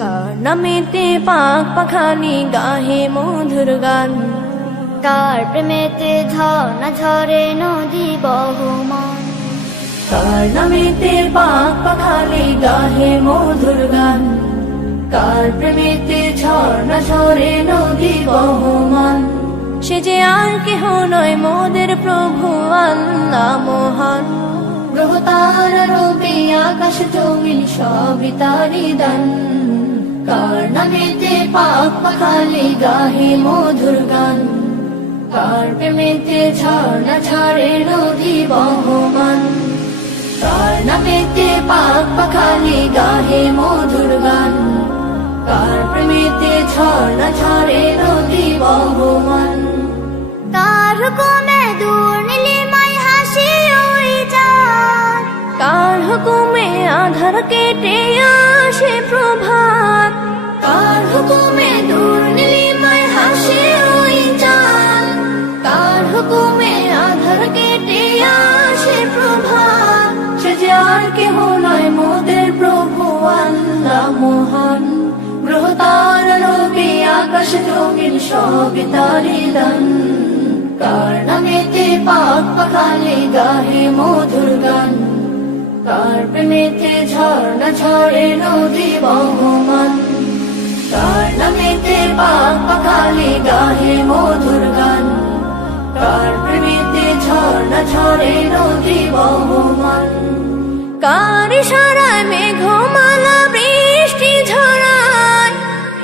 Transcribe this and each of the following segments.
কার নামেতে পাক পাখালি গাহে মধুর গান, কার প্রেমেতে ঝর্ণা ঝরে নদী বহমান। কার নামেতে পাক পাখালি গাহে মধুর গান, কার প্রেমেতে ঝর্ণা ঝরে নদী বহমান। সে যে আর কেহ নয় মোদের প্রভু আল্লাহ মহান। গ্রহ তারা রবি আকাশ জমিন সবই তারি দান, কার নামেতে পাক পাখালি গাহে মধুর গান, কার প্রেমেতে ঝর্ণা ঝরে নদী বহমান। কার নামেতে পাক পাখালি গাহে মধুর গান, কার প্রেমেতে ঝর্ণা ঝরে নদী বহমান। কার হুকুমে দূর নীলিমায় হাসি ওই চাঁদ, কার হুকুমে আধার কেটে আসে প্রভাত, কার হুকুমে দূর নীলিমায় হাসে ওই চাঁদ, কার হুকুমে আধার কেটে আসে প্রভাত। সে যে আর কেহ নয় মোদের প্রভু আল্লাহ মহান। গ্রহ তারা রবি আকাশ জমিন সবই তারি দান, কার নামেতে পাক পাখালি গাহে মধুর গান, কার প্রেমেতে ঝর্ণা ঝরে নদী বহমান। কার নামেতে পাক পাখালি গাহে মধুর গান, কার প্রেমেতে ঝর্ণা ঝরে নদী বহমান। কার ইশারায় মেঘমালা বৃষ্টি ঝরায়,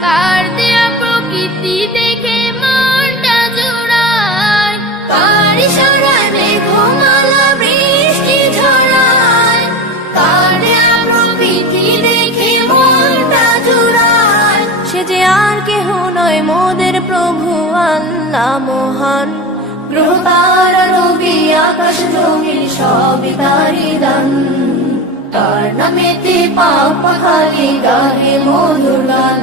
কার দেয়া প্রকৃতি দেখে মনটা জোড়ায়। কার ইশারায় মেঘমালা বৃষ্টি ঝরায়, কার দেয়া প্রকৃতি দেখে মনটা জুড়ায়। সে যে আর কেহ নয় মোদের প্রভু আল্লাহ মহান। গ্রহ তারা রবি আকাশ জমিন সবই তারি দান, কার নামেতে পাক পাখালি গাহে মধুর গান,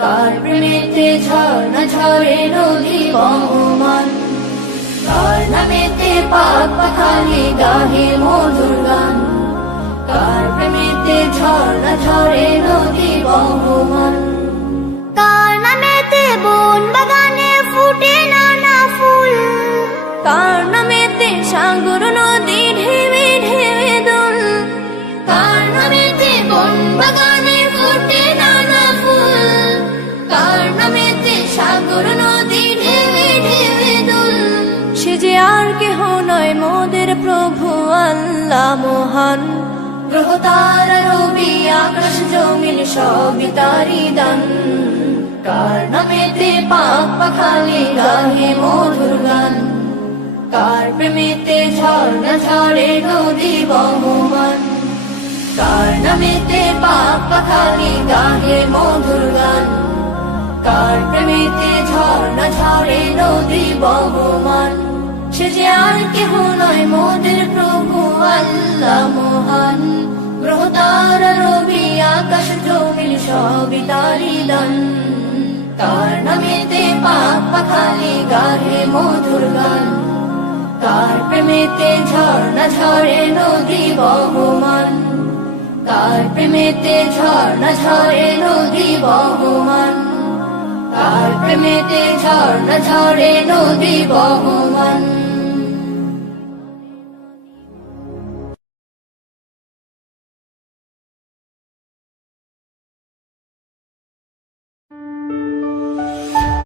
কার প্রেমেতে ঝর্ণা ঝরে নদী বহমান। কার নামেতে পাক পাখালি গাহে মধুর গান, কার প্রেমেতে ঝর্ণা ঝরে নদী বহমান। কার নামেতে বন বাগানে ফুটে নানা ফুল, কার নামেতে সাগর নদী ঢেবে ঢেবে দোল, কার নামেতে বন বাগানে ফুটে নানা ফুল, কার নামেতে সাগর নদী ঢেবে ঢেবে দোল। সে যে আর কেহ নয় মোদের প্রভু আল্লাহ মহান। গ্রহ তারা রবি আকাশ জমিন সবই তারি দান, কার নামেতে পাক পাখালি গাহে মধুর গান, কার প্রেমেতে ঝর্ণা ঝরে নদী বহমান। কার নামেতে পাক পাখালি গাহে মধুর গান, কার প্রেমেতে ঝর্ণা ঝরে নদী বহমান। সে যে আর কেহ নয় মোদের প্রভু আল্লাহ মহান। গ্রহ তারা রবি আকাশ জমিন সবই তারি দান, কার নামেতে পাক পাখালি গাহে মধুর গান, কার প্রেমেতে ঝর্ণা ঝরে নদী বহমান। কার প্রেমেতে ঝর্ণা ঝরে নদী বহমান, কার প্রেমেতে ঝর্ণা ঝরে নদী বহমান।